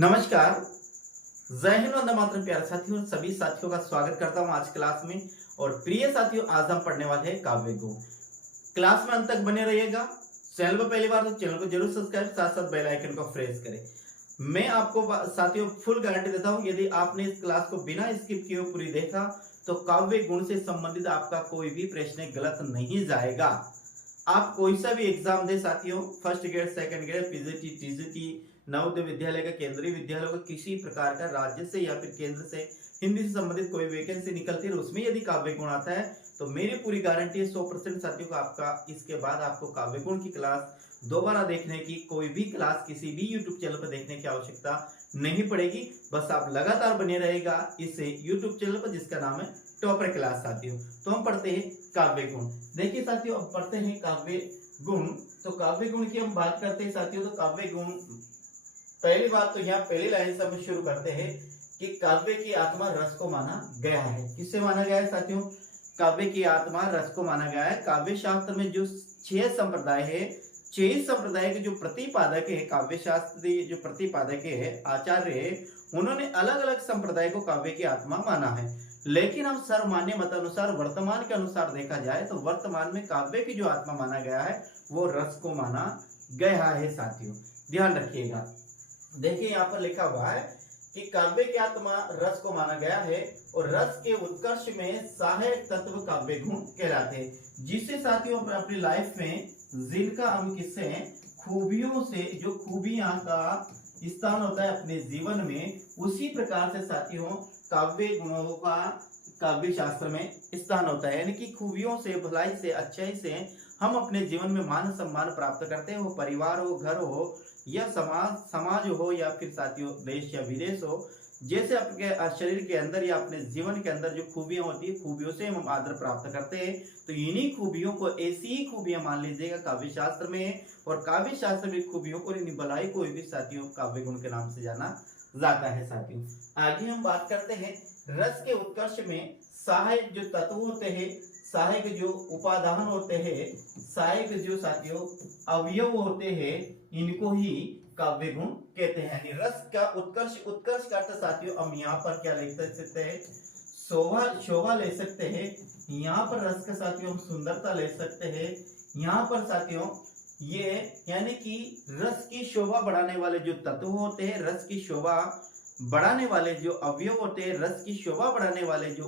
नमस्कार। जय हिंद, वंदे मातरम। प्यारे साथियों, सभी साथियों का स्वागत करता हूं आज क्लास में। और प्रिय साथियों, आज हम पढ़ने वाले हैं काव्य गुण। क्लास में अंत तक बने रहिएगा। चैनल पर पहली बार तो चैनल को जरूर सब्सक्राइब, साथ साथ बेल आइकन को प्रेस करें। मैं आपको साथियों फुल गारंटी देता हूं, यदि आपने इस क्लास को बिना स्किप किए पूरी देखा तो काव्य गुण से संबंधित आपका कोई भी प्रश्न गलत नहीं जाएगा। आप कोई सा भी एग्जाम दे साथियों, first grade, second grade, PGT, TGT, Navodaya Vidyalaya का, केंद्रीय विद्यालय का, किसी प्रकार का राज्य से या फिर केंद्र से हिंदी से संबंधित कोई वैकेंसी निकलती है, उसमें यदि काव्य गुण आता है तो मेरी पूरी गारंटी है 100% साथियों को आपका इसके बाद आपको काव्य गुण की क्लास दोबारा देखने की, कोई भी क्लास किसी भी यूट्यूब चैनल पर देखने की आवश्यकता नहीं पड़ेगी। बस आप लगातार बने रहेगा इस यूट्यूब चैनल पर जिसका नाम है टॉपर क्लास साथियों। तो हम पढ़ते हैं काव्य गुण। देखिए साथियों, अब पढ़ते हैं काव्य गुण। तो काव्य गुण की हम बात करते हैं साथियों, तो काव्य गुण पहली बात तो यहाँ पहली लाइन से हम शुरू करते हैं कि काव्य की आत्मा रस को माना गया है। किससे माना गया है साथियों? काव्य की आत्मा रस को माना गया है। काव्य शास्त्र में जो 6 संप्रदाय है, 6 संप्रदाय के जो प्रतिपादक है, काव्य शास्त्री जो प्रतिपादक है, आचार्य है, उन्होंने अलग अलग संप्रदाय को काव्य की आत्मा माना है। लेकिन हम सर्वमान्य मत अनुसार, वर्तमान के अनुसार देखा जाए तो वर्तमान में काव्य की जो आत्मा माना गया है वो रस को माना गया है साथियों। ध्यान रखिएगा। देखिए यहाँ पर लिखा हुआ है कि काव्य की आत्मा रस को माना गया है और रस के उत्कर्ष में सहायक तत्व काव्य गुण कहलाते हैं। जिससे साथियों अपनी लाइफ में जिनका हम किससे खूबियों से, जो खूबियां का स्थान होता है अपने जीवन में, उसी प्रकार से साथियों काव्य गुणों का काव्य शास्त्र में स्थान होता है। यानी कि खूबियों से, भलाई से, अच्छाई से हम अपने जीवन में मान सम्मान प्राप्त करते हैं। वो परिवार हो, घर हो या समाज हो या फिर साथियों देश या विदेश हो, जैसे अपने शरीर के अंदर या अपने जीवन के अंदर जो खूबियां होती है, खूबियों से हम आदर प्राप्त करते हैं। तो इन्हीं खूबियों को, ऐसी ही खूबियां मान लीजिएगा काव्य शास्त्र में, और काव्य शास्त्र में खूबियों को, भलाई को भी साथियों काव्य गुण के नाम से जाना जाता है साथियों। आगे हम बात करते हैं रस के उत्कर्ष में सहायक जो तत्व होते हैं, सहायक जो उपादान होते हैं, सहायक जो साथियों अवयव होते हैं, इनको ही काव्य गुण कहते हैं। यानी रस का उत्कर्ष, उत्कर्ष का अर्थ साथियों हम यहाँ पर क्या लिख सकते हैं? शोभा, शोभा ले सकते हैं। यहाँ पर रस का साथियों हम सुंदरता ले सकते हैं। यहाँ पर साथियों ये यानी कि रस की शोभा बढ़ाने वाले जो तत्व होते हैं, रस की शोभा बढ़ाने वाले जो अवयव होते हैं, रस की शोभा बढ़ाने वाले जो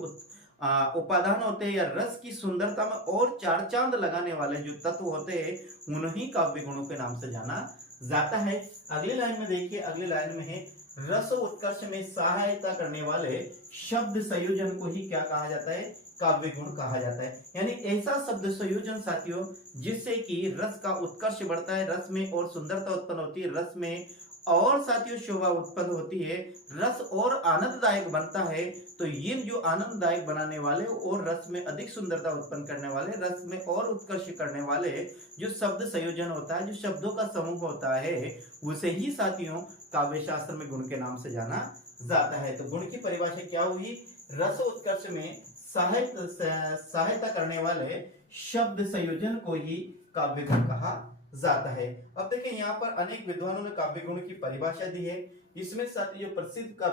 उपादान होते हैं, या रस की सुंदरता में और चार चांद लगाने वाले जो तत्व होते हैं, उन्हीं काव्य गुणों के नाम से जाना जाता है। अगली लाइन में देखिए, अगली लाइन में है रस उत्कर्ष में सहायता करने वाले शब्द संयोजन को ही क्या कहा जाता है? काव्य गुण कहा जाता है। यानी ऐसा शब्द संयोजन साथियों जिससे कि रस का उत्कर्ष बढ़ता है, रस में और सुंदरता उत्पन्न होती है, रस में और साथियों शोभा उत्पन्न होती है, रस और आनंददायक बनता है। तो ये जो आनंददायक बनाने वाले और रस में अधिक सुंदरता उत्पन्न करने वाले, रस में और उत्कर्ष करने वाले जो शब्द संयोजन होता है, जो शब्दों का समूह होता है, उसे ही साथियों काव्य शास्त्र में गुण के नाम से जाना जाता है। तो गुण की परिभाषा क्या हुई? रस उत्कर्ष में सहायता करने वाले शब्द संयोजन को ही काव्य गुण कहा जाता है। अब देखिए यहाँ पर अनेक विद्वानों ने काव्य गुण की परिभाषा दी है। इसमें साथियों जो प्रसिद्ध का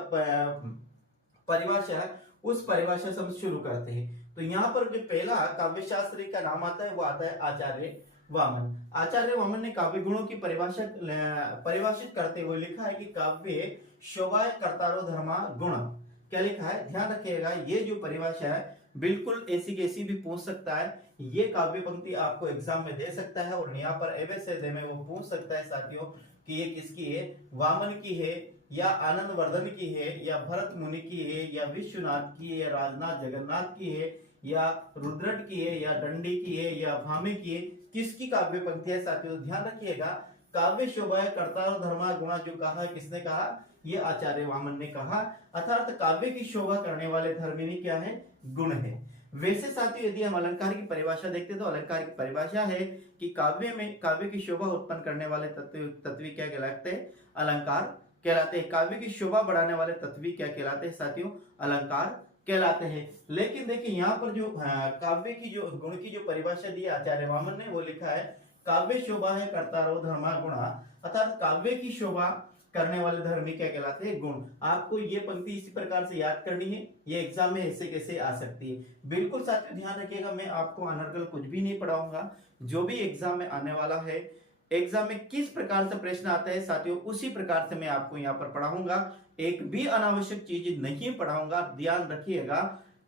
परिभाषा है, उस परिभाषा से हम शुरू करते हैं। तो यहाँ पर जो पहला काव्य शास्त्री का नाम आता है वो आता है आचार्य वामन। आचार्य वामन ने काव्य गुणों की परिभाषित करते हुए लिखा है कि काव्य शोभा कर्तारो धर्मा गुण। क्या लिखा है? ध्यान रखिएगा, ये जो परिभाषा है बिल्कुल ऐसी कैसी भी पूछ सकता है। ये काव्य पंक्ति आपको एग्जाम में दे सकता है और यहाँ पर एवं में वो पूछ सकता है साथियों कि ये किसकी है? वामन की है, या आनंद वर्धन की है, या भरत मुनि की है, या विश्वनाथ की है, या राजनाथ जगन्नाथ की है, या रुद्रट की है, या दंडी की है, या भामे की है, किसकी काव्य पंक्ति है साथियों? ध्यान रखिएगा, काव्य शोभा कर्ता धर्मा गुणा जो कहा, किसने कहा? ये आचार्य वामन ने कहा। अर्थात काव्य की शोभा करने वाले धर्मिणी क्या है? गुण है। वैसे साथियों यदि हम अलंकार की परिभाषा देखते हैं तो अलंकार की परिभाषा है कि काव्य में काव्य की शोभा उत्पन्न करने वाले तत्व क्या कहलाते हैं? अलंकार कहलाते हैं। काव्य की शोभा बढ़ाने वाले तत्व क्या कहलाते हैं साथियों? अलंकार कहलाते हैं। लेकिन देखिए यहाँ पर जो काव्य की जो गुण की जो परिभाषा दी आचार्य वामन ने, वो लिखा है काव्य शोभा है कर्तारो धर्मा गुणा, अर्थात काव्य की शोभा करने वाले धर्मी क्या कहलाते हैं? गुण। आपको ये पंक्ति इसी प्रकार से याद करनी है, ये एग्जाम में ऐसे कैसे आ सकती है। बिल्कुल साथियों ध्यान रखिएगा, मैं आपको अनर्गल कुछ भी नहीं पढ़ाऊंगा। जो भी एग्जाम में आने वाला है, एग्जाम में किस प्रकार से प्रश्न आता है साथियों, उसी प्रकार से मैं आपको यहाँ पर पढ़ाऊंगा। एक भी अनावश्यक चीज नहीं पढ़ाऊंगा, ध्यान रखिएगा।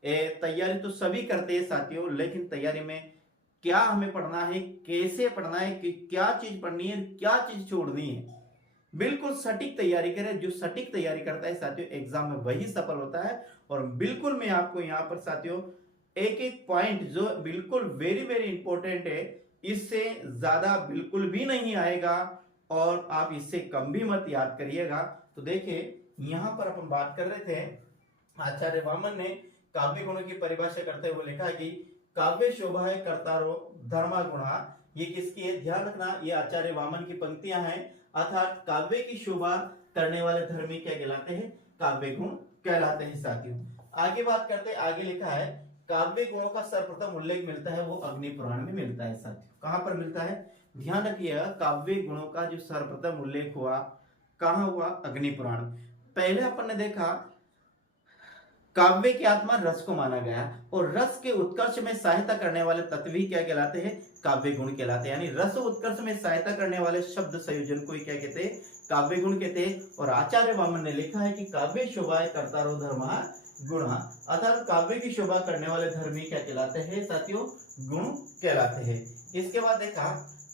तैयारी तो सभी करते हैं साथियों, लेकिन तैयारी में क्या हमें पढ़ना है, कैसे पढ़ना है, कि क्या चीज पढ़नी है, क्या चीज छोड़नी है, बिल्कुल सटीक तैयारी करें। जो सटीक तैयारी करता है साथियों, एग्जाम में वही सफल होता है। और बिल्कुल मैं आपको यहाँ पर साथियों एक एक पॉइंट जो बिल्कुल वेरी वेरी इंपॉर्टेंट है, इससे ज्यादा बिल्कुल भी नहीं आएगा और आप इससे कम भी मत याद करिएगा। तो देखिए यहाँ पर अपन बात कर रहे थे, आचार्य वामन ने काव्य गुणों की परिभाषा करते हुए लिखा कि काव्य शोभा है कर्तारो धर्मा गुणा। ये किसकी है? ध्यान रखना, ये आचार्य वामन की पंक्तियां हैं। अर्थात काव्य की शोभा करने वाले धर्मी क्या कहलाते हैं? काव्य गुण कहलाते हैं साथियों। आगे बात करते हैं, आगे लिखा है काव्य गुणों का सर्वप्रथम उल्लेख मिलता है वो अग्नि पुराण में मिलता है साथियों। कहां पर मिलता है? ध्यान रखिएगा, काव्य गुणों का जो सर्वप्रथम उल्लेख हुआ कहां हुआ? अग्नि पुराण। पहले अपन ने देखा काव्य की आत्मा रस को माना गया, और रस के उत्कर्ष में सहायता करने वाले तत्व ही क्या कहलाते हैं? काव्य गुण कहलाते हैं। यानी रस उत्कर्ष में सहायता करने वाले शब्द संयोजन को ही क्या कहते हैं? काव्य गुण कहते हैं। और आचार्य वामन ने लिखा है कि काव्य शोभा कर्तारो धर्मा गुणा, अर्थात काव्य की शोभा करने वाले धर्मी क्या कहलाते हैं साथियों? गुण कहलाते हैं। इसके बाद देखा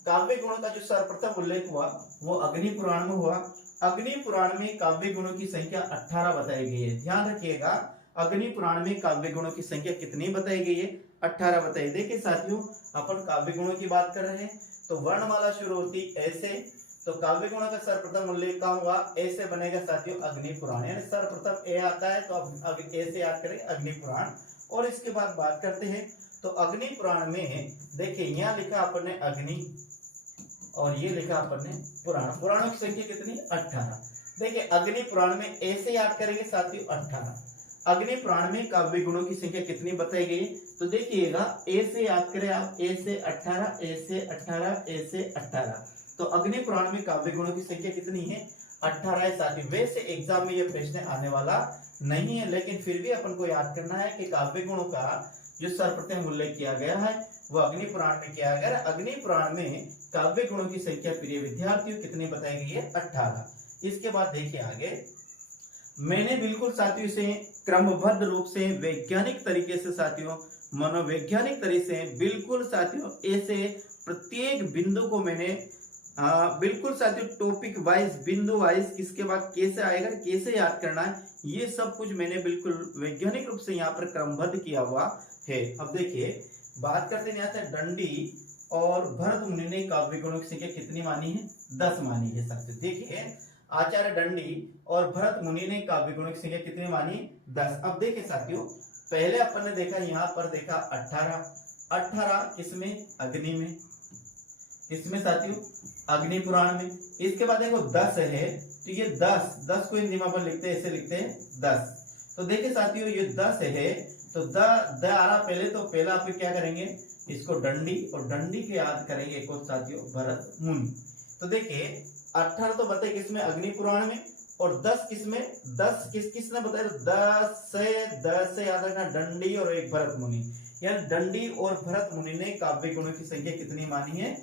काव्य गुणों का जो सर्वप्रथम उल्लेख हुआ वो अग्नि पुराण में हुआ। अग्नि पुराण में काव्य गुणों की संख्या 18 बताई गई है। ध्यान रखिएगा, अग्नि पुराण में काव्य गुणों की संख्या कितनी बताई गई है? 18 बताई। देखिए साथियों, अपन काव्य गुणों की बात कर रहे हैं, तो वर्णमाला शुरू होती ऐसे, तो काव्य गुणों का सर्वप्रथम उल्लेख कहां हुआ? ऐसे बनेगा साथियों अग्नि पुराण। यानी सर्वप्रथम ए आता है तो अब ऐसे याद करें अग्नि पुराण। और इसके बाद बात करते हैं, तो अग्नि पुराण में देखिए यहाँ लिखा अपन ने अग्नि और ये लिखा अपन ने पुराण। पुराणों की संख्या कितनी? 18। देखिए अग्नि पुराण में ऐसे याद करेंगे साथियों 18। अग्नि पुराण में काव्य गुणों की संख्या कितनी बताई गई? तो देखिएगा ए से याद करें आप, ए से 18, ए से 18, ए से 18। तो अग्नि पुराण में काव्य गुणों की संख्या कितनी है? 18 है साथियों। वैसे एग्जाम में ये प्रश्न आने वाला नहीं है, लेकिन फिर भी अपन को याद करना है कि काव्य गुणों का जो सर्वप्रथम उल्लेख किया गया है वो अग्नि पुराण में किया गया। अग्नि पुराण में काव्य गुणों की संख्या प्रिय विद्यार्थियों कितनी बताई गई है? 18। इसके बाद देखिए आगे, मैंने बिल्कुल साथियों से क्रमबद्ध रूप से वैज्ञानिक तरीके से साथियों, मनोवैज्ञानिक तरीके से बिल्कुल साथियों ऐसे प्रत्येक बिंदु को मैंने बिल्कुल साथियों टॉपिक वाइज, बिंदु वाइज, किसके बाद कैसे आएगा, कैसे याद करना है, ये सब कुछ मैंने बिल्कुल वैज्ञानिक रूप से यहाँ पर क्रमबद्ध किया हुआ है। अब देखिए बात करते हैं यहाँ से, दंडी और भरत मुनि ने काव्य गुणों की संख्या कितनी मानी है? 10 मानी है साथियों। देखिए आचार्य दंडी और भरत मुनि ने काव्य गुणों की संख्या कितनी मानी? 10। अब देखिए साथियों, पहले अपन ने देखा यहाँ पर देखा 18 किसमें? अग्नि में, इसमें साथियों अग्नि पुराण में। इसके बाद देखो 10 है, तो ये 10 को हिंदी में अपन लिखते हैं, ऐसे लिखते हैं 10। तो देखिए साथियों ये 10 है, तो द आ रहा पहले, तो पहला आप क्या करेंगे? इसको दंडी, और दंडी के याद करेंगे एक और साथियों भरत मुनि। तो देखिए 18 तो बताए किसमें? अग्नि पुराण में, और 10 किसमें? 10 किसने बताया? 10 से याद रखना दंडी और एक भरत मुनि। यानी दंडी और भरत मुनि ने काव्य गुणों की संख्या कितनी मानी है?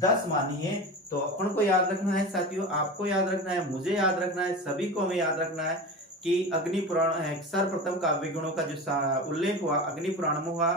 10 मानी है। तो अपन को याद रखना है साथियों, आपको याद रखना है, मुझे याद रखना है, सभी को हमें याद रखना है कि अग्नि पुराण है सर्वप्रथम काव्य गुणों का जो उल्लेख हुआ अग्नि पुराण में हुआ।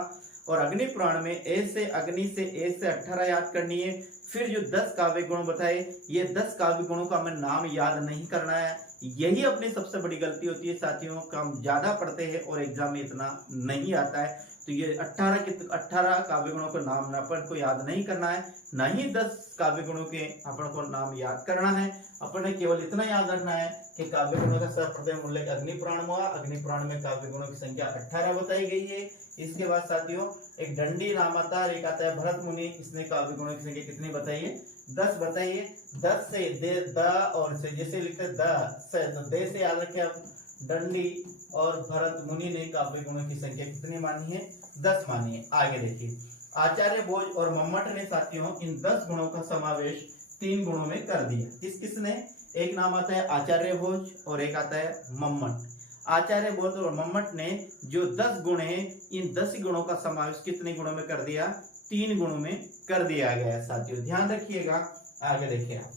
और अग्नि पुराण में ए से अग्नि से ए से 18 याद करनी है। फिर जो 10 काव्य गुण बताए, ये 10 काव्य गुणों का हमें नाम याद नहीं करना है। यही अपनी सबसे बड़ी गलती होती है साथियों, का हम ज्यादा पढ़ते हैं और एग्जाम में इतना नहीं आता है। तो ये 18 काव्य गुणों का नाम अपन को याद नहीं करना है, ना ही 10 काव्य गुणों के अपन को नाम याद करना है। अपन ने केवल इतना याद रखना है कि काव्य गुणों का सर्वप्रथम उल्लेख अग्नि पुराण में हुआ। अग्नि पुराण में काव्य गुणों की संख्या 18 बताई गई है। इसके बाद साथियों एक दंडी नाम आता है, एक आता है भरत मुनि, इसने काव्य गुणों की संख्या कितनी बताई है? 10 बताई है। 10 से द और से जैसे लिखते द से, तो दे से याद रखे आप, दंडी और भरत मुनि ने काव्य गुणों की संख्या कितनी मानी है? 10 मानी है। आगे देखिए, आचार्य भोज और मम्मट ने साथियों इन 10 गुणों का समावेश 3 गुणों में कर दिया। किस किसने? एक नाम आता है आचार्य भोज और एक आता है मम्मट। आचार्य भोज और मम्मट ने जो 10 गुण है, इन 10 गुणों का समावेश कितने गुणों में कर दिया? 3 गुणों में कर दिया गया है साथियों। ध्यान रखिएगा, आगे देखिए आप।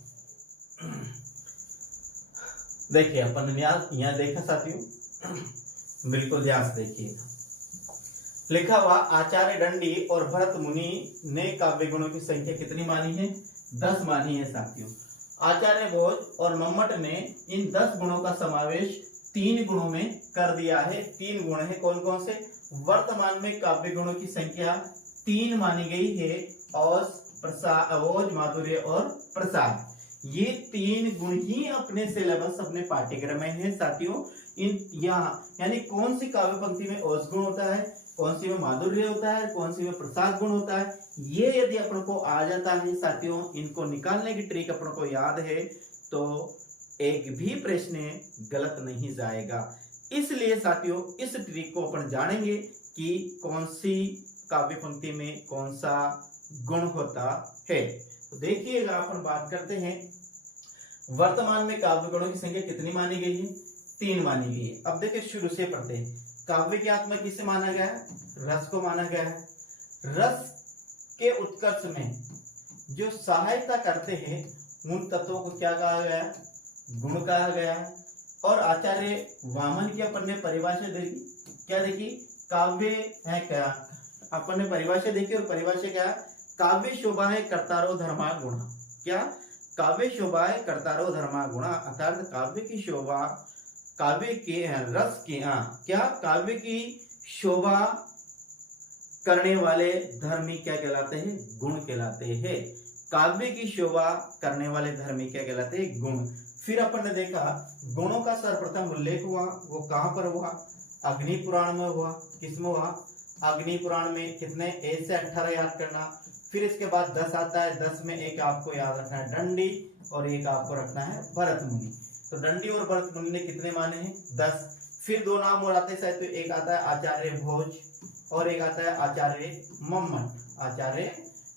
देखिए अपन ने यहाँ देखा साथियों, बिल्कुल ध्यान से देखिएगा। लिखा हुआ आचार्य दंडी और भरत मुनि ने काव्य गुणों की संख्या कितनी मानी है? 10 मानी है साथियों। आचार्य भोज और मम्मट ने इन 10 गुणों का समावेश 3 गुणों में कर दिया है। 3 गुण है, कौन कौन से? वर्तमान में काव्य गुणों की संख्या 3 मानी गई है, ओज, माधुर्य और प्रसाद। ये 3 गुण ही अपने सिलेबस, अपने पाठ्यक्रम में है साथियों। इन यहाँ यानी कौन सी काव्य पंक्ति में ओज गुण होता है, कौन सी में माधुर्य होता है, कौन सी में प्रसाद गुण होता है, ये यदि अपन को आ जाता है साथियों, इनको निकालने की ट्रिक अपन को याद है तो एक भी प्रश्न गलत नहीं जाएगा। इसलिए साथियों इस ट्रिक को अपन जानेंगे कि कौन सी काव्य पंक्ति में कौन सा गुण होता है। तो देखिएगा, अपन बात करते हैं वर्तमान में काव्य गुणों की संख्या कितनी मानी गई है? 3 मानी गई है। अब देखिए शुरू से पढ़ते हैं। काव्य की आत्मा किसे माना गया है? रस को माना गया है। रस के उत्कर्ष में जो सहायता करते हैं उन तत्वों को क्या कहा गया? गुण कहा गया। और आचार्य वामन की अपन ने परिभाषा देखी, क्या देखी? काव्य है क्या? अपन ने परिभाषा देखी और परिभाषा क्या? काव्य शोभा है कर्तारो धर्मा गुणा। क्या? काव्य शोभा है कर्तारो धर्मा गुणा, अर्थात काव्य की शोभा, काव्य के रस के क्या? काव्य की शोभा करने वाले धर्मी क्या कहलाते हैं? गुण कहलाते हैं। काव्य की शोभा करने वाले धर्मी क्या कहलाते हैं? गुण। फिर अपन ने देखा गुणों का सर्वप्रथम उल्लेख हुआ, वो कहां पर हुआ? अग्नि पुराण में हुआ। किसमें हुआ? अग्नि पुराण में। कितने? 1 से 18 याद करना। फिर इसके बाद 10 आता है। 10 में एक आपको याद रखना है दंडी और एक आपको रखना है भरत मुनि। तो दंडी और भरत मुनि ने कितने माने हैं? 10। फिर 2 नाम और आते हैं, तो एक आता है आचार्य भोज और एक आता है आचार्य मम्मट। आचार्य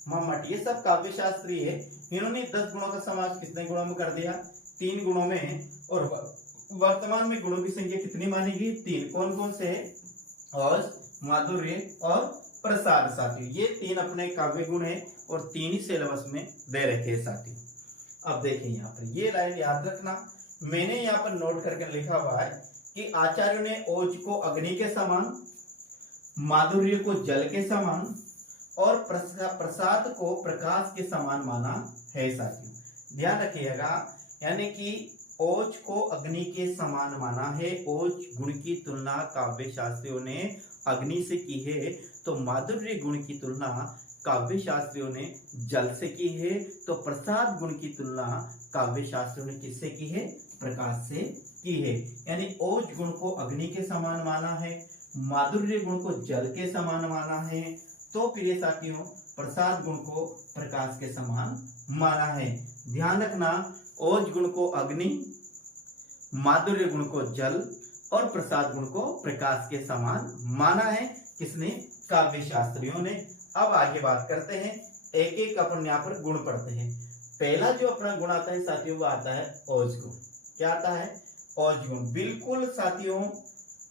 मम्मट ये सब काव्य शास्त्री है। इन्होंने 10 गुणों का समावेश कितने गुणों में कर दिया? 3 गुणों में। और वर्तमान में गुणों की संख्या कितनी मानी गई? 3। कौन कौन से? और माधुर्य और प्रसाद साथियों। ये 3 अपने काव्य गुण है और 3 ही सिलेबस में दे रखे हैं साथियों। अब देखिए यहाँ पर ये लाइन याद रखना, मैंने यहाँ पर नोट करके लिखा हुआ है कि आचार्यों ने ओज को अग्नि के समान, माधुर्य को जल के समान और प्रसाद को प्रकाश के समान माना है साथियों। ध्यान रखिएगा, यानी कि ओज को अग्नि के समान माना है। ओज गुण की तुलना काव्य शास्त्रियों ने अग्नि से की है, तो माधुर्य गुण की तुलना काव्य शास्त्रियों ने जल से की है, तो प्रसाद गुण की तुलना काव्य शास्त्रियों ने किससे की है? प्रकाश से की है। यानी ओज गुण को अग्नि के समान माना है, माधुर्य गुण को जल के समान माना है, तो प्रिय साथियों प्रसाद गुण को प्रकाश के समान माना है। ध्यान रखना, ओज गुण को अग्नि, माधुर्य गुण को जल और प्रसाद गुण को प्रकाश के समान माना है। किसने? काव्य शास्त्रियों ने। अब आगे बात करते हैं, एक एक अपन यहाँ पर गुण पढ़ते हैं। पहला जो अपना गुण आता है साथियों वो आता है ओज गुण। क्या आता है? ओज गुण। बिल्कुल साथियों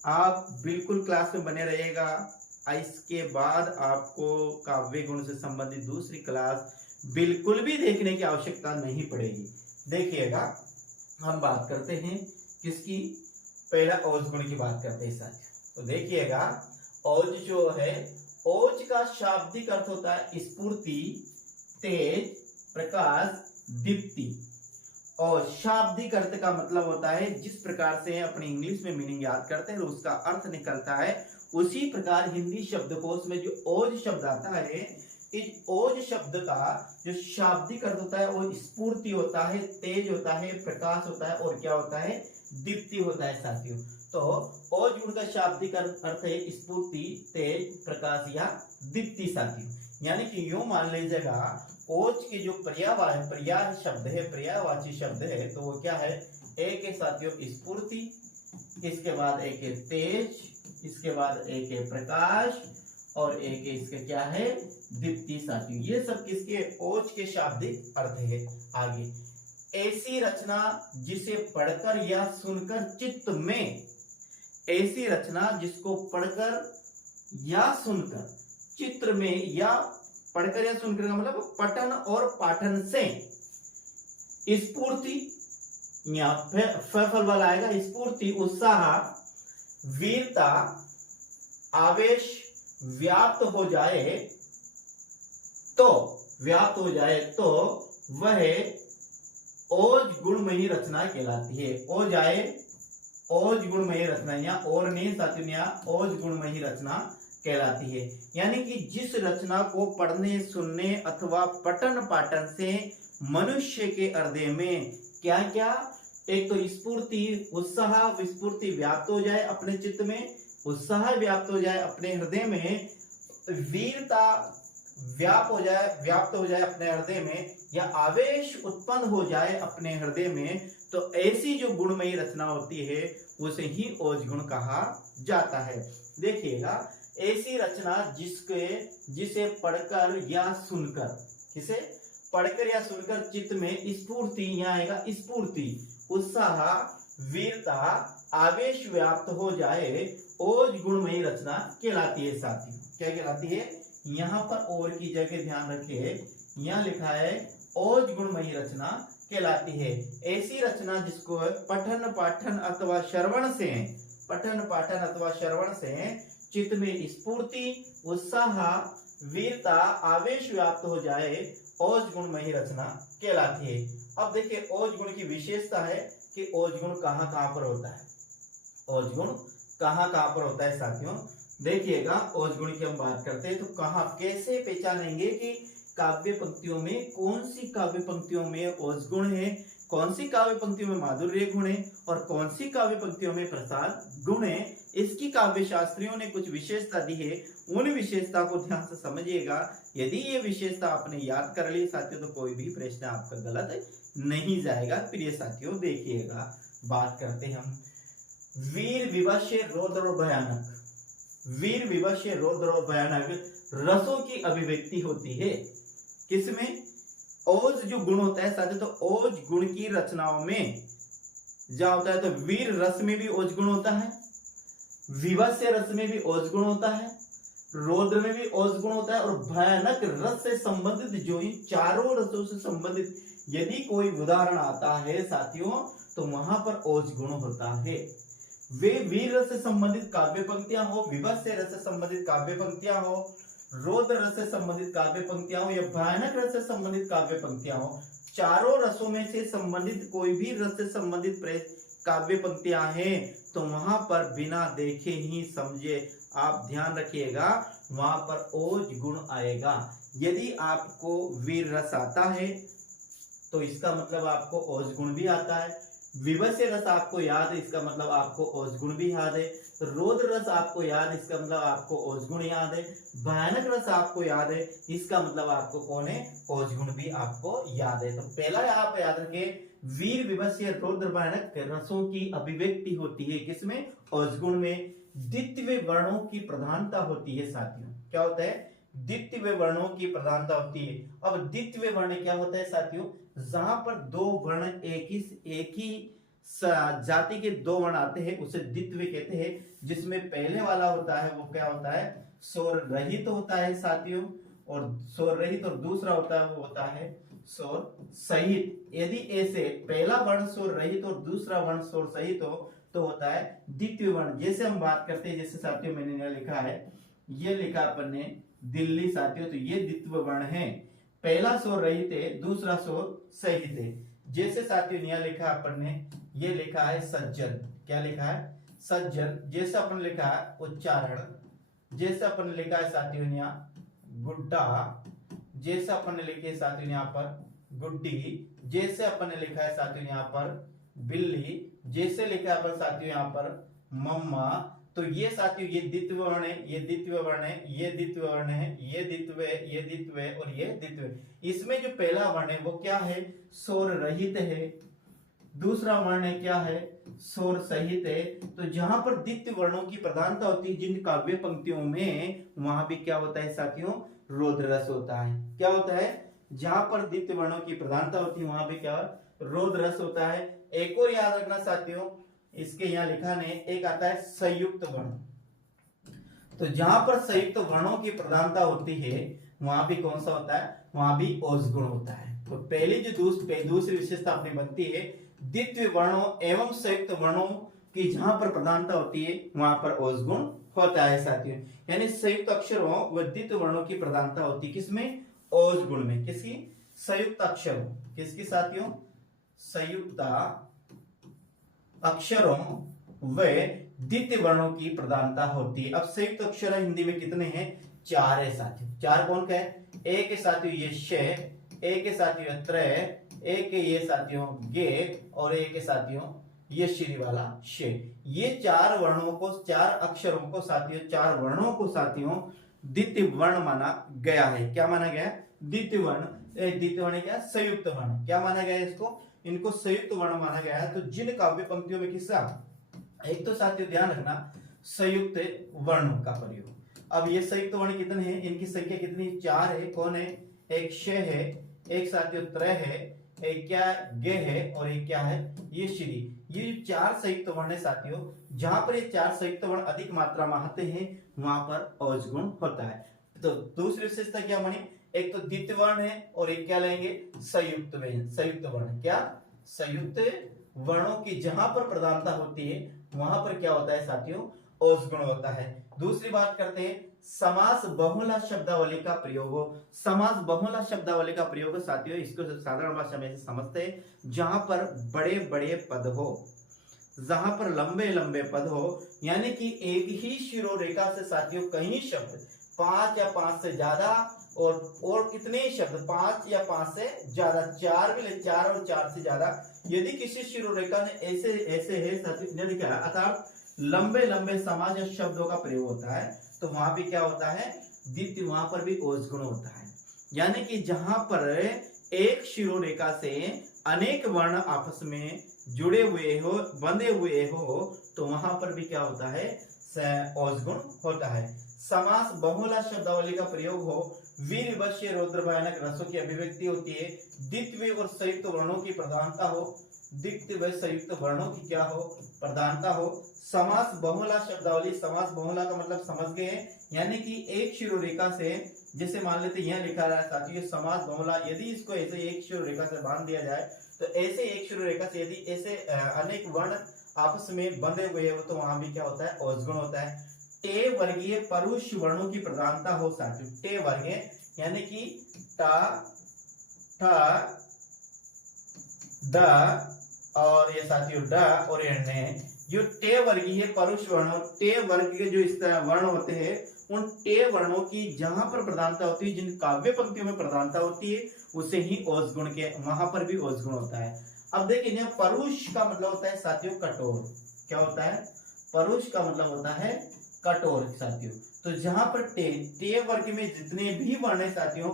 आप बिल्कुल क्लास में बने रहिएगा। इसके बाद आपको काव्य गुण से संबंधित दूसरी क्लास बिल्कुल भी देखने की आवश्यकता नहीं पड़ेगी। देखिएगा, हम बात करते हैं किसकी? पहला ओज गुण की बात करते हैं साथियों। तो देखिएगा, ओज जो है, ओज का शाब्दिक अर्थ होता है स्फूर्ति, तेज, प्रकाश, दीप्ति। और शाब्दिक अर्थ का मतलब होता है जिस प्रकार से अपने इंग्लिश में मीनिंग याद करते हैं उसका अर्थ निकलता है, उसी प्रकार हिंदी शब्दकोश में जो ओज शब्द आता है, इस ओज शब्द का जो शाब्दिक अर्थ होता है वो स्फूर्ति होता है, तेज होता है, प्रकाश होता है और क्या होता है? दीप्ति होता है साथियों। तो ओज गुण का शाब्दिक अर्थ है स्फूर्ति, तेज, प्रकाश या दीप्ति साथियों। यानी कि यूं मान लीजिएगा, ओज के जो पर्याय शब्द है, पर्यायवाची शब्द है, तो वो क्या है? एक है साथियों स्फूर्ति, इसके बाद एक है तेज, इसके बाद एक है प्रकाश और एक इसका क्या है दीप्ति साथियों। ये सब किसके ओज के शाब्दिक अर्थ है। आगे ऐसी रचना जिसे पढ़कर या सुनकर चित्त में, ऐसी रचना जिसको पढ़कर या सुनकर चित्र में, या पढ़कर या सुनकर का मतलब पठन और पाठन से स्फूर्ति, यहाँ फल वाला आएगा स्फूर्ति, उत्साह, वीरता, आवेश व्याप्त हो जाए तो वह ओज गुणमयी रचना कहलाती है। ओज गुणमयी रचना, यहाँ और नहीं साथियों, यहाँ ओज गुणमयी रचना कहलाती है। यानी कि जिस रचना को पढ़ने सुनने अथवा पठन पाठन से मनुष्य के हृदय में क्या क्या, एक तो स्फूर्ति, उत्साह, स्फूर्ति व्याप्त हो जाए अपने चित्त में, उत्साह व्याप्त हो जाए अपने हृदय में, वीरता व्याप्त हो जाए अपने हृदय में, या आवेश उत्पन्न हो जाए अपने हृदय में, तो ऐसी जो गुणमयी रचना होती है उसे ही ओज गुण कहा जाता है। देखिएगा, ऐसी रचना जिसे पढ़कर या सुनकर, किसे पढ़कर या सुनकर चित्त में स्फूर्ति, यहाँ आएगा स्फूर्ति, उत्साह, वीरता, आवेश व्याप्त हो जाए, ओज गुणमयी रचना कहलाती है साथियों। क्या कहलाती है? यहाँ पर और की जगह ध्यान रखिए, यहाँ लिखा है ओज गुणमयी रचना कहलाती है। ऐसी रचना जिसको पठन पाठन अथवा श्रवण से चित्त में स्फूर्ति, उत्साह, वीरता, आवेश व्याप्त हो जाए, ओज गुणमयी रचना कहलाती है। अब देखिए ओज गुण की विशेषता है कि ओज गुण कहाँ कहाँ पर होता है। ओज गुण कहाँ कहाँ पर होता है साथियों? देखिएगा, ओज गुण की हम बात करते हैं तो कहाँ, कैसे पहचानेंगे कि काव्य पंक्तियों में कौन सी काव्य पंक्तियों में ओज गुण है, कौन सी काव्य पंक्तियों में माधुर्य गुण है और कौन सी काव्य पंक्तियों में प्रसाद गुण है। इसकी काव्य शास्त्रियों ने कुछ विशेषता दी है, उन विशेषता को ध्यान से समझिएगा। यदि ये विशेषता आपने याद कर ली साथियों तो कोई भी प्रश्न आपका गलत नहीं जाएगा। प्रिय साथियों देखिएगा, बात करते हैं हम वीर विवश रौद्र भयानक। वीर विवश रौद्र भयानक रसों की अभिव्यक्ति होती है किसमें? ओज जो गुण होता है साथियों, तो ओज गुण की रचनाओं में क्या होता है, तो वीर रस में भी ओज गुण होता है, विवस्य रस में भी ओज गुण होता है, रौद्र में भी ओज गुण होता है, और भयानक रस से संबंधित जो इन चारों रसों से संबंधित यदि कोई उदाहरण आता है साथियों तो वहां पर ओज गुण होता है। वे वीर रस से संबंधित काव्य पंक्तियां हो, विवस्य रस से संबंधित काव्य पंक्तियां हो, रौद्र रस से संबंधित काव्य पंक्तियां हो या भयानक रस से संबंधित काव्य पंक्तियां हो, चारों रसों में से संबंधित कोई भी रस से संबंधित काव्य पंक्तियां हैं तो वहां पर बिना देखे ही समझे आप ध्यान रखिएगा, वहां पर ओज गुण आएगा। यदि आपको वीर रस आता है तो इसका मतलब आपको ओज गुण भी आता है, विवस्य रस आपको याद है इसका मतलब आपको ओज गुण भी याद है, रौद्र रस आपको याद है इसका मतलब आपको ओज गुण याद है, भयानक रस आपको याद है इसका मतलब आपको कौन है, ओज गुण भी आपको याद है। तो पहला आप याद रखें, वीर विवस्य रौद्र भयानक रसों की अभिव्यक्ति होती है किसमें, ओज गुण में। द्वितीय वर्णों की प्रधानता होती है साथियों, क्या होता है, द्वितीय वर्णों की प्रधानता होती है। अब द्वितीय वर्ण क्या होता है साथियों, जहां पर दो वर्ण एक ही जाति के दो वर्ण आते हैं उसे द्वितीय कहते हैं। जिसमें पहले वाला होता है वो क्या होता है, स्वर रहित होता है साथियों, और स्वर रहित, और दूसरा होता है वो होता है स्वर सहित। यदि ऐसे पहला वर्ण स्वर रहित और दूसरा वर्ण स्वर सहित हो तो होता है द्वितीय वर्ण। जैसे हम बात करते हैं, जैसे साथियों मैंने यहाँ लिखा है, ये लिखा अपन ने दिल्ली साथियों, तो ये द्वितीय वर्ण है, पहला स्वर रहित है दूसरा स्वर सहित है। जैसे साथियों यहाँ लिखा अपन ने, ये लिखा है सज्जन, क्या लिखा है, सज्जन। जैसे अपन लिखा है उच्चारण, जैसे अपन लिखा है साथियों यहाँ गुड्डा, जैसे अपन ने लिखे साथियों यहाँ पर गुड्डी, जैसे अपन ने लिखा है साथियों यहाँ पर बिल्ली, जैसे लिखा है अपन साथियों यहाँ पर मम्मा। तो ये साथियों ये द्वितीय वर्ण है, ये द्वितीय वर्ण है, ये द्वितीय वर्ण है, ये द्वितीय, ये द्वितीय और ये द्वितीय। इसमें जो पहला वर्ण है वो क्या है, स्वर रहित है, दूसरा वर्ण है क्या है, स्वर सहित है। तो जहां पर द्वितीय वर्णों की प्रधानता होती है जिन काव्य पंक्तियों में, वहां भी क्या होता है साथियों, रौद्र रस होता है। क्या होता है, जहां पर द्वितीय वर्णों की प्रधानता होती है वहां पे क्या, रौद्र रस होता है। एक और याद रखना साथियों, इसके यहाँ लिखा ने, एक आता है संयुक्त वर्ण। तो जहां पर संयुक्त वर्णों की प्रधानता होती है वहां भी कौन सा होता है, वहां भी ओज गुण होता है। तो पहली जो दूसरी विशेषता अपनी बनती है, द्वितीय वर्णों एवं संयुक्त वर्णों की जहां पर प्रधानता होती है वहां पर ओज गुण होता है साथियों। यानी संयुक्त अक्षरों व द्वितीय वर्णों की प्रधानता होती है किसमें, ओज गुण में। किसकी, संयुक्त अक्षरों, किसकी साथियों, संयुक्त अक्षरों व द्वितीय वर्णों की प्रधानता होती है। अब संयुक्त अक्षर हिंदी में कितने हैं, 4 है साथियों। 4 कौन का है, एक है साथियों ये श, एक है साथियों त्रय, एक है ये साथियों गे, और एक है साथियों ये श्री वाला श। ये 4 वर्णों को, 4 अक्षरों को साथियों, 4 वर्णों को साथियों द्वितीय वर्ण माना गया है। क्या माना गया, द्वितीय वर्ण। द्वितीय वर्ण क्या, संयुक्त वर्ण। क्या माना गया इसको, इनको संयुक्त वर्ण माना गया है। तो जिन काव्य पंक्तियों में किसका, एक तो साथियों ध्यान रखना संयुक्त वर्ण का प्रयोग। अब ये संयुक्त वर्ण कितने हैं, इनकी संख्या कितनी, 4 है। कौन है, एक श है, एक साथियों त्रय है, एक क्या गे है, और एक क्या है ये श्री। ये 4 संयुक्त वर्ण है साथियों। जहां पर ये 4 संयुक्त वर्ण अधिक मात्रा में आते हैं वहां पर ओज गुण होता है। तो दूसरी विशेषता क्या बनी, एक तो द्वितीय वर्ण है और एक क्या लेंगे, संयुक्त वर्ण। क्या, संयुक्त वर्णों की जहां पर प्रधानता होती है वहां पर क्या होता है साथियों, ओज गुण होता है। दूसरी बात करते हैं समास बहुला शब्दावली का प्रयोग हो। समास बहुला शब्दावली का प्रयोग साथियों, इसको साधारण भाषा में समझते हैं, जहां पर बड़े बड़े पद हो, जहां पर लंबे लंबे पद हो, यानी कि एक ही शिरोरेखा से साथियों कई शब्द, 5 या 5 से ज्यादा, और कितने शब्द, 5 या 5 से ज्यादा, 4 भी ले, 4 और 4 से ज्यादा, यदि किसी शिरोरेखा ने ऐसे ऐसे है साथियों, क्या अर्थात लंबे लंबे समाज या शब्दों का प्रयोग होता है, तो वहां भी क्या होता है, द्वितीय, वहां पर भी ओज गुण होता है। यानी कि जहां पर एक शिरोरेखा से अनेक वर्ण आपस में जुड़े हुए हो, बंधे हुए हो, तो वहां पर भी क्या होता है, ओज गुण होता है। समास बहुला शब्दावली का प्रयोग हो, वीर विभक्ष्य रौद्र भयानक रसों की अभिव्यक्ति होती है, द्वितीय और संयुक्त वर्णों की प्रधानता हो, द्वितीय व संयुक्त वर्णों की क्या हो, प्रधानता हो। समास बहुला शब्दावली, समास बहुला का मतलब समझ गए हैं, यानी कि एक शिरोरेखा से, जैसे मान लेते यहाँ लिखा रहा है साथियों समास बहुला, यदि इसको ऐसे एक शिरोरेखा से बांध दिया जाए, तो ऐसे एक शिरोरेखा से यदि ऐसे अनेक वर्ण आपस में बंधे हुए हो, तो वहां भी क्या होता है, ओज गुण होता है। टे वर्गीय परुष वर्णों की प्रधानता हो साथियों, टे वर्गीय यानी कि टा, ठा, ड और ये साथियों ड और ये न, जो टे वर्गीय परुष वर्ण, टे वर्ग के जो इस तरह वर्ण होते हैं, उन टे वर्णों की जहां पर प्रधानता होती है, जिन काव्य पंक्तियों में प्रधानता होती है, उसे ही ओज गुण के, वहां पर भी ओज गुण होता है। अब देखिए यहाँ परुष का मतलब होता है साथियों कठोर। क्या होता है, परुष का मतलब होता है कठोर साथियों। तो जहां पर टे वर्ग में जितने भी वर्ण है साथियों,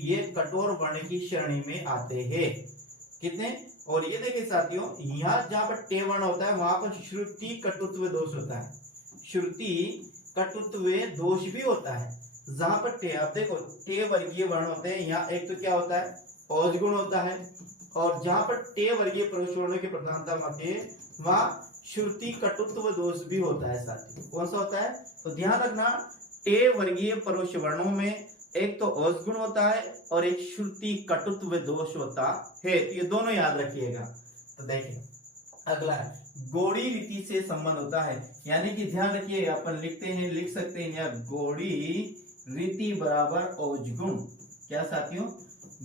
ये कठोर वर्ण की श्रेणी में आते हैं। कितने, और ये देखिए साथियों, यहाँ जहां पर टे वर्ण होता है वहां पर श्रुति कटुत्व दोष होता है, श्रुति कटुत्व दोष भी होता है। जहां पर टे, आप देखो टे वर्गीय वर्ण होते हैं, यहाँ एक तो क्या होता है, ओज गुण होता है, और जहां पर टे वर्गीय परुष वर्णों की प्रधानता होती है वहां श्रुति कटुत्व दोष भी होता है साथियों। कौन सा होता है, तो ध्यान रखना, टे वर्गीय परुष वर्णों में एक तो ओज गुण होता है और एक श्रुति कटुत्व दोष होता है। तो ये दोनों याद रखिएगा। तो देखिए अगला है गोड़ी रीति से संबंध होता है, यानी कि ध्यान रखिए, अपन लिखते हैं, लिख सकते हैं यहाँ गोड़ी रीति बराबर ओज गुण। क्या साथियों,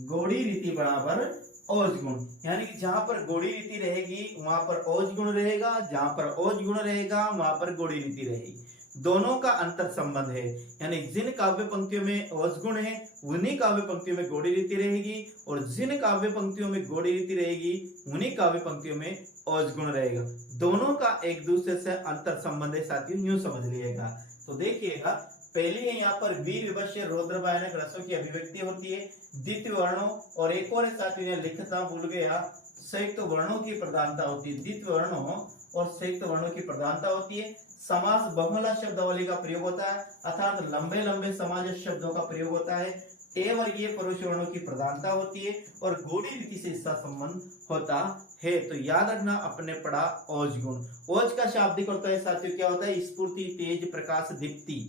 गोड़ी रीति बराबर ओज गुण, यानी कि जहां पर गोड़ी रीति रहेगी वहां पर ओज गुण रहेगा, जहां पर ओज गुण रहेगा वहां पर गोड़ी रीति रहेगी। दोनों का अंतर संबंध है, यानी जिन काव्य पंक्तियों में ओज गुण है उन्हीं काव्य पंक्तियों में गोड़ी रीति रहेगी, और जिन काव्य पंक्तियों में गोड़ी रीति रहेगी उन्हीं काव्य पंक्तियों में ओज गुण रहेगा। दोनों का एक दूसरे से अंतर संबंध है साथियों, यूं समझ लीजिएगा। तो देखिएगा, पहली है यहाँ पर वीर विभक्ष्य रौद्र भयानक रसों की अभिव्यक्ति होती है, द्वितीय वर्णों, और एक और साथियों लिखता भूल गया, संयुक्त वर्णों की प्रधानता होती है, द्वित्व वर्णों और संयुक्त वर्णों की प्रधानता होती है। समास बहुला शब्दावली का प्रयोग होता है, अर्थात लंबे लंबे समाज शब्दों का प्रयोग होता है। टे वर्गीय पुरुष वर्णों की प्रधानता होती है और गौड़ी रीति से इसका संबंध होता है। तो याद रखना, अपने पढ़ा ओज गुण। ओज का शाब्दिक अर्थ है साथियों क्या होता है? स्फूर्ति, तेज, प्रकाश, दीप्ति,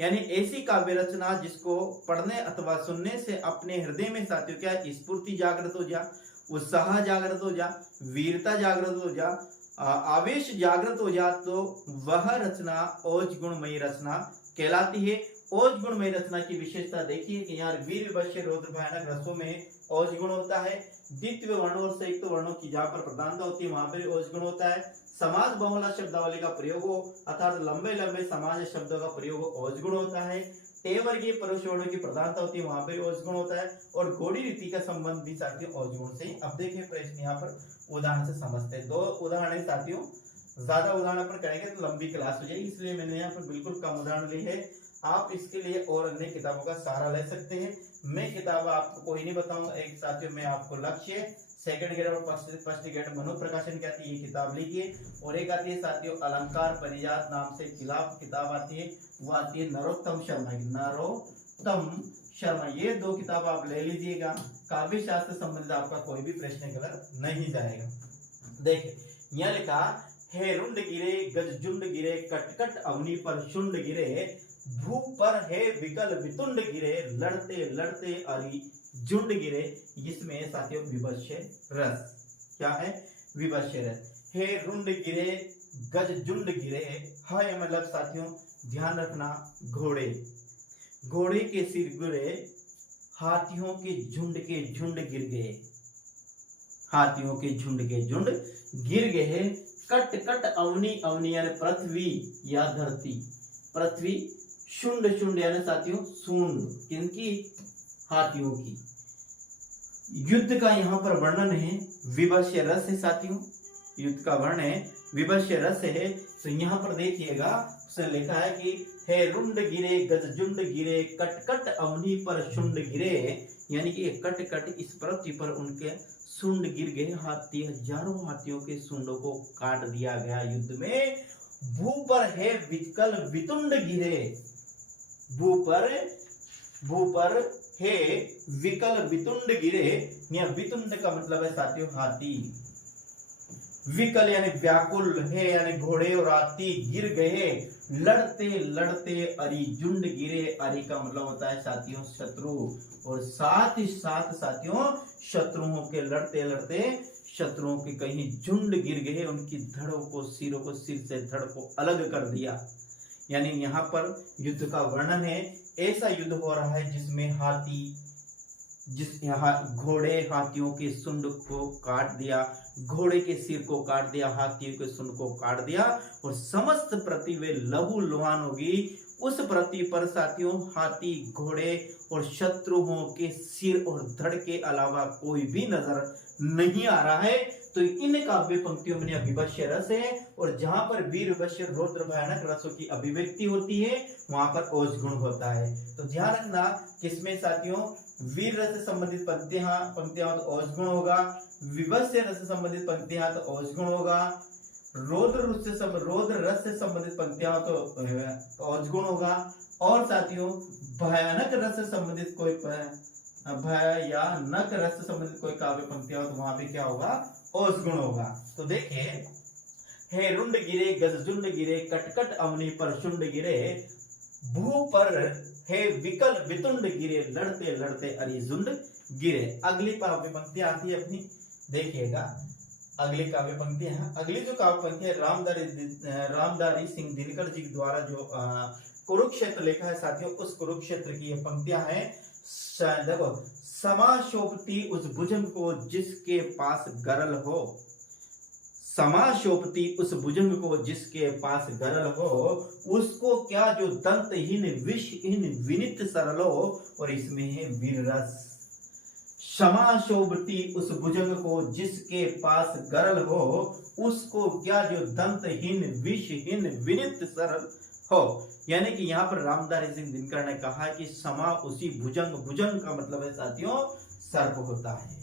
यानी ऐसी काव्य रचना जिसको पढ़ने अथवा सुनने से अपने हृदय में साथियों क्या स्फूर्ति जागृत हो जा, उत्साह जागृत हो जा, वीरता जागृत हो जा, आवेश जागृत हो जा, तो वह रचना ओज गुणमयी रचना कहलाती है। ओज गुणमयी रचना की विशेषता देखिए कि यहाँ वीर, विभस्य, रौद्र भयानक रसों में ओज गुण होता है। द्वितीय वर्णों और संयुक्त वर्णों की जहां पर प्रधानता होती है वहां पर ओज गुण होता है। समाज बहुला शब्दावली का प्रयोग हो, अर्थात लंबे लंबे समाज शब्दों का प्रयोग हो, ओज गुण होता है। टे वर्गीय पुरुष वर्णों की प्रधानता होती है वहां पर ओज गुण होता है। और गौड़ी रीति का संबंध भी साथियों ओज गुण से। अब देखिए प्रश्न यहाँ पर उदाहरण से समझते हैं। 2 उदाहरण साथियों, ज्यादा उदाहरण अपन करेंगे तो लंबी क्लास हो जाएगी, इसलिए मैंने यहाँ पर बिल्कुल कम उदाहरण लिए है। आप इसके लिए और अन्य किताबों का सहारा ले सकते हैं। मैं किताब आपको कोई नहीं बताऊंगा। एक साथियों में आपको लक्ष्य, सेकंड ग्रेड और फर्स्ट ग्रेड मनु प्रकाशन की आती है, ये किताब लिखिए। और एक आती है साथियों अलंकार परिजात नाम से खिलाफ किताब आती है, वो आती है नरोत्तम शर्मा की, नरोत्तम शर्मा। ये 2 किताब आप ले लीजिएगा। काव्य शास्त्र संबंधित आपका कोई भी प्रश्न गलत नहीं जाएगा। देखिए यहाँ लिखा, हे रुंड गिरे गज झुंड गिरे, कटकट अवनी पर शुंड गिरे, भू पर है विकल वितुंड गिरे, लड़ते लड़ते अरि झुंड गिरे। इसमें साथियों विभस्य रस क्या है? विभस्य रस। हे रुंड गिरे गज झुंड गिरे, है मतलब साथियों ध्यान रखना, घोड़े, घोड़े के सिर गिरे, हाथियों के झुंड गिर गए, हाथियों के झुंड गिर गए। कट कट अवनी, अवनी यानी पृथ्वी या धरती, पृथ्वी, शुंड शुंड यानी साथियों सूंड, किनकी? हाथियों की। युद्ध का यहाँ पर वर्णन है, विभस्य रस है साथियों, युद्ध का वर्णन है, विभस्य रस है। तो यहाँ पर देखिएगा उसने लिखा है कि हे रुंड गिरे गज झुंड गिरे, कट कट अवनी पर शुंड गिरे, यानी कि कट कट इस पृथ्वी पर उनके सुंड गिर गए। हाथी, हजारों हाथियों के सुंडों को काट दिया गया युद्ध में। भू पर है विकल वितुंड गिरे, भू पर है विकल वितुंड गिरे। या वितुंड का मतलब है साथियों हाथी, विकल यानी व्याकुल, है यानी घोड़े और हाथी गिर गए। लड़ते लड़ते अरि झुंड गिरे, अरि का मतलब होता है साथियों शत्रु, और साथ ही साथ साथियों शत्रुओं के लड़ते लड़ते शत्रुओं के कहीं झुंड गिर गए, उनकी धड़ों को, सिरों को, सिर से धड़ को अलग कर दिया। यानी यहाँ पर युद्ध का वर्णन है। ऐसा युद्ध हो रहा है जिसमें हाथी, घोड़े हाथियों के सुंड को काट दिया, घोड़े के सिर को काट दिया, हाथियों के सुंड को काट दिया, और समस्त पृथ्वी वे लहू लुहान होगी। उस पृथ्वी पर साथियों हाथी, घोड़े और शत्रुओं के सिर और धड़ के अलावा कोई भी नजर नहीं आ रहा है। तो इन काव्य पंक्तियों में विभस्य रस है, और जहां पर वीर, विभस्य, रौद्र भयानक रसों की अभिव्यक्ति होती है वहां पर ओज गुण होता है। तो ध्यान रखना, किसमें साथियों वीर रस से संबंधित पंक्तियां तो ओज गुण होगा, विभस्य रस से संबंधित पंक्तियां तो ओज गुण होगा, रौद्र रस से संबंधित पंक्तियां तो ओज गुण होगा, और साथियों भयानक रस से संबंधित कोई भयानक रस से संबंधित कोई काव्य पंक्तियां हो तो वहां पे क्या होगा? ओज गुण होगा। तो देखिए, हे रुंड गिरे गजझुंड गिरे, कटकट अवनी पर शुंड गिरे, भू पर हे विकल वितुंड गिरे, लड़ते लड़ते अरि झुंड गिरे। अगली काव्य पंक्ति आती है अपनी, देखिएगा अगली काव्य पंक्ति है। अगली जो काव्य पंक्ति है रामधारी सिंह दिनकर जी द्वारा जो कुरुक्षेत्र लिखा है साथियों, उस कुरुक्षेत्र की ये पंक्तियां हैं। देखो, समाशोपति उस भुजंग को जिसके पास गरल हो, समाशोपति उस भुजंग को जिसके पास गरल हो, उसको क्या जो दंतहीन विषहीन विनित सरल हो, और इसमें है वीर रस। समाशोभति उस भुजंग को जिसके पास गरल हो, उसको क्या जो दंतहीन विषहीन विनित सरल हो। यानी कि यहाँ पर रामधारी सिंह दिनकर ने कहा कि समा उसी भुजंग, भुजंग का मतलब है साथियों सर्प होता है।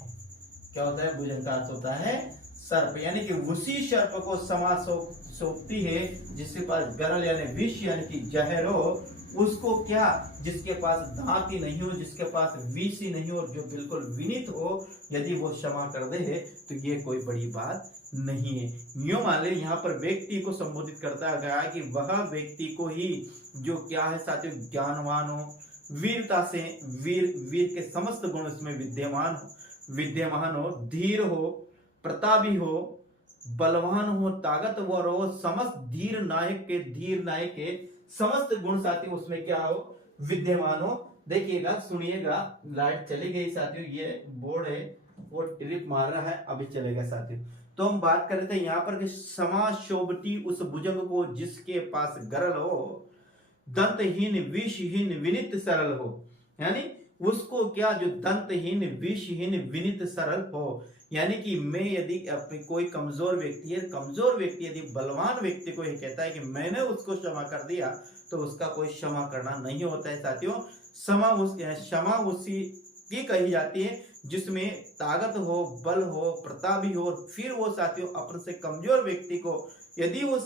क्या होता है, भुजंग का अर्थ होता है सर्प, यानी कि उसी सर्प को समा सौंपती है जिसके पास गरल यानी विष यानी कि जहर हो, उसको क्या, जिसके पास दांत ही नहीं हो, जिसके पास विष ही नहीं हो और जो बिल्कुल विनीत हो, यदि वो क्षमा कर दे है तो ये कोई बड़ी बात नहीं है। यूं मान ले यहाँ पर व्यक्ति को संबोधित करता गया है कि वह व्यक्ति को ही जो क्या है साथियों, ज्ञानवान हो, वीरता से वीर के समस्त गुण इसमें विद्यमान हो, धीर हो, प्रतापी हो, बलवान हो, ताकतवर हो, समस्त धीर नायक के समस्त गुण साथियों उसमें क्या हो, विद्यमान हो। देखिएगा, सुनिएगा, लाइट चली गई साथियों, ये बोर्ड है वो ट्रिप मार रहा है, अभी चलेगा साथियों। तो हम बात कर रहे थे यहाँ पर कि समा शोभती उस भुजंग को जिसके पास गरल हो, दंतहीन विषहीन विनित सरल हो, यानी उसको क्या, जो दंतहीन विषहीन विनित सरल हो, यानी कि मैं यदि कोई कमजोर व्यक्ति यदि बलवान व्यक्ति को ये कहता है कि मैंने उसको क्षमा कर दिया, तो उसका कोई क्षमा करना नहीं होता है साथियों। क्षमा उसी की कही जाती है जिसमें ताकत हो, बल हो, प्रतापी हो, फिर वो साथियों अपने से कमजोर व्यक्ति को यदि वो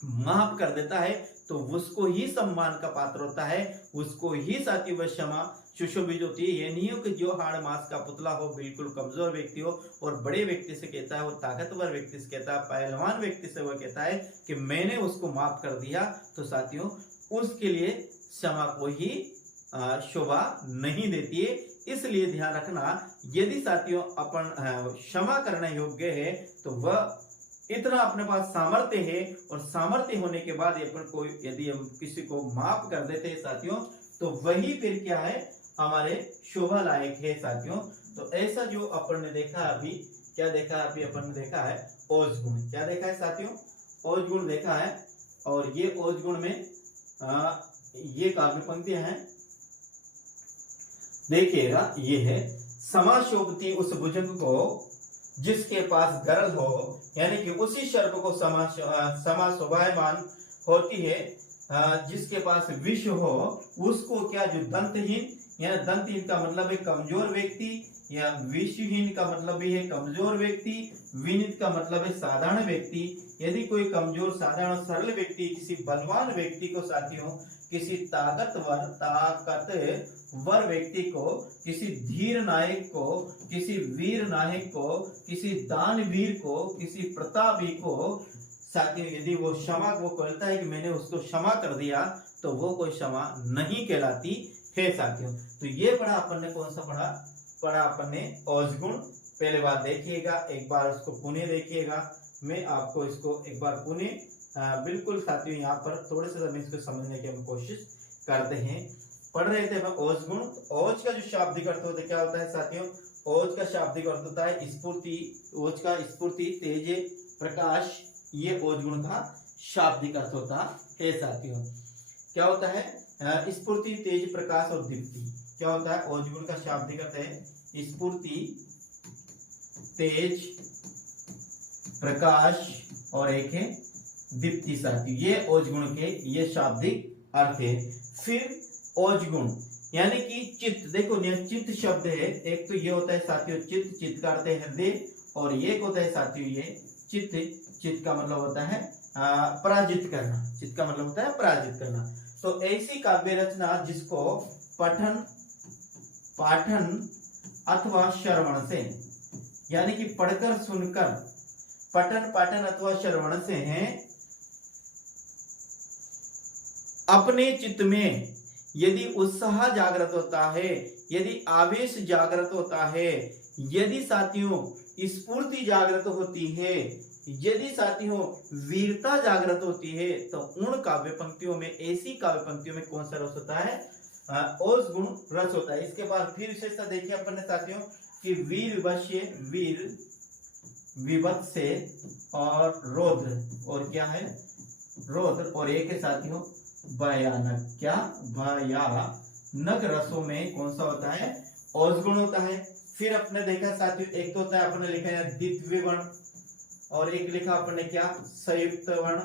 माफ कर देता है तो उसको ही सम्मान का पात्र होता है, उसको ही साथियों वह क्षमा सुशोभित होती है। ये नहीं हो कि जो हाड़ मांस का पुतला हो, बिल्कुल कमजोर व्यक्ति हो और बड़े व्यक्ति से कहता है, वो ताकतवर व्यक्ति से कहता है, पहलवान व्यक्ति से वो कहता है कि मैंने उसको माफ कर दिया, तो साथियों उसके लिए क्षमा को ही शोभा नहीं देती है। इसलिए ध्यान रखना, यदि साथियों अपन क्षमा करने योग्य है तो वह इतना अपने पास सामर्थ्य है, और सामर्थ्य होने के बाद यदि हम किसी को माफ कर देते हैं साथियों, तो वही फिर क्या है, हमारे शोभा लायक है साथियों। तो ऐसा जो अपन ने देखा अभी, क्या देखा अभी अपन ने देखा है ओज गुण, क्या देखा है साथियों, ओज गुण देखा है। और ये ओज गुण में ये काव्य पंक्तियां हैं, देखिएगा, ये है समा शोभती उस भुजंग को जिसके पास गरल हो, यानी कि उसी सर्प को समा शोभायमान होती है जिसके पास विष हो, उसको क्या, जो दंतहीन, यानी दंतहीन का मतलब है कमजोर व्यक्ति, या विषहीन का मतलब भी है कमजोर व्यक्ति, विनीत का मतलब है साधारण व्यक्ति। यदि कोई कमजोर साधारण सरल व्यक्ति किसी बलवान व्यक्ति को साथियों, किसी ताकतवर व्यक्ति को, किसी धीर नायक को, किसी वीर नायक को, किसी दानवीर को, किसी प्रतापी को साथियों, यदि वो क्षमा वो कहता है कि मैंने उसको क्षमा कर दिया, तो वो कोई क्षमा नहीं कहलाती है साथियों। तो ये पढ़ा अपन ने, कौन सा पढ़ा अपन ने, ओज गुण। पहले बार देखिएगा, एक बार उसको पुनः देखिएगा, मैं आपको इसको एक बार पुनः बिल्कुल साथियों यहाँ पर थोड़े से समय इसको समझने की हम कोशिश करते हैं। पढ़ रहे थे हम ओज गुण। ओज का जो शाब्दिक अर्थ होता है, क्या होता है साथियों, ओज का शाब्दिक अर्थ होता है स्फूर्ति। ओज का स्फूर्ति, तेज, प्रकाश, ये ओज गुण का शाब्दिक अर्थ होता है साथियों। क्या होता है, स्फूर्ति, तेज, प्रकाश और दीप्ति। क्या होता है, ओज गुण का शाब्दिक अर्थ है स्फूर्ति, तेज, प्रकाश और एक है दीप्ति साथियों। ये ओज गुण के ये शाब्दिक अर्थ है। फिर ओज गुण यानी कि चित्त, देखो चित्त शब्द है, एक तो ये होता है साथियों चित्त, चित्त का अर्थ है हृदय, और एक होता है साथियों ये चित्त, चित्त का मतलब होता है पराजित करना, चित्त का मतलब होता है पराजित करना। तो ऐसी काव्य रचना जिसको पठन, पाठन अथवा श्रवण से, यानी कि पढ़कर सुनकर, पठन पाठन अथवा श्रवण से है, अपने चित्त में यदि उत्साह जागृत होता है, यदि आवेश जागृत होता है, यदि साथियों स्फूर्ति जागृत होती है, यदि साथियों वीरता जागृत होती है, तो उन काव्य पंक्तियों में, ऐसी काव्य पंक्तियों में कौन सा रस होता है, ओज गुण रस होता है। इसके बाद फिर विशेषता देखिए अपन ने साथियों कि वीर विवश्य, वीर विवत्स्य और रौद्र, और क्या है रौद्र, और एक है साथियों भयानक, क्या भयानक रसों में कौन सा होता है, ओज गुण होता है। फिर अपने देखा साथियों, एक तो होता है अपने लिखा है द्वितीय वर्ण, और एक लिखा अपने क्या संयुक्त वर्ण।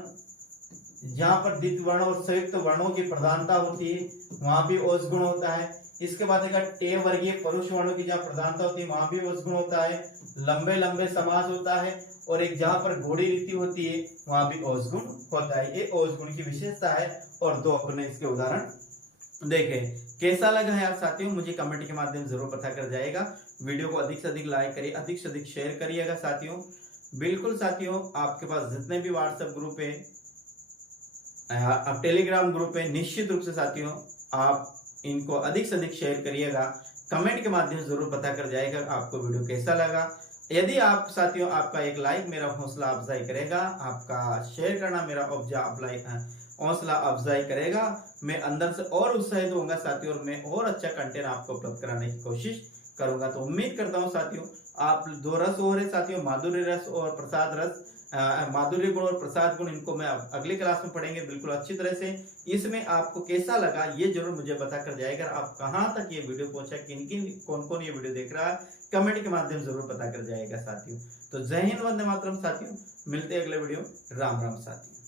जहां पर द्वितीय वर्ण और संयुक्त वर्णों की प्रधानता होती है वहां भी ओज गुण होता है। इसके बाद अगर टे वर्गीय पुरुष वर्णों की जहाँ प्रधानता होती है वहां भी ओज गुण होता है, लंबे लंबे समास होता है, और एक जहां पर घोड़ी रीति होती है वहां भी ओज गुण होता है। ये ओज गुण की विशेषता है और दो अपने इसके उदाहरण देखे। कैसा लगा है आप साथियों, मुझे कमेंट के माध्यम जरूर पता कर जाएगा। वीडियो को अधिक से अधिक लाइक करिए, अधिक से अधिक शेयर करिएगा साथियों। बिल्कुल साथियों, आपके पास जितने भी व्हाट्सएप ग्रुप है, अब टेलीग्राम ग्रुप है, निश्चित रूप से साथियों आप इनको अधिक से अधिक शेयर करिएगा। कमेंट के माध्यम से जरूर पता कर जाएगा आपको वीडियो कैसा लगा। यदि आप साथियों, आपका एक लाइक मेरा हौसला अफजाई करेगा, आपका शेयर करना मेरा हौसला अफजाई करेगा, मैं अंदर से और उत्साहित होऊंगा साथियों, और मैं और अच्छा कंटेंट आपको उपलब्ध कराने की कोशिश करूंगा। तो उम्मीद करता हूं साथियों, आप दो रस हो रहे साथियों, माधुर्य रस और प्रसाद रस, माधुर्य गुण और प्रसाद गुण, इनको मैं अगली क्लास में पढ़ेंगे बिल्कुल अच्छी तरह से। इसमें आपको कैसा लगा ये जरूर मुझे बता कर जाएगा। आप कहां तक ये वीडियो पहुंचा, किन किन कौन कौन ये वीडियो देख रहा है, कमेंट के माध्यम जरूर पता कर जाएगा साथियों। तो जय हिंद, वंदे मातरम साथियों, मिलते हैं अगले वीडियो। राम राम साथियों।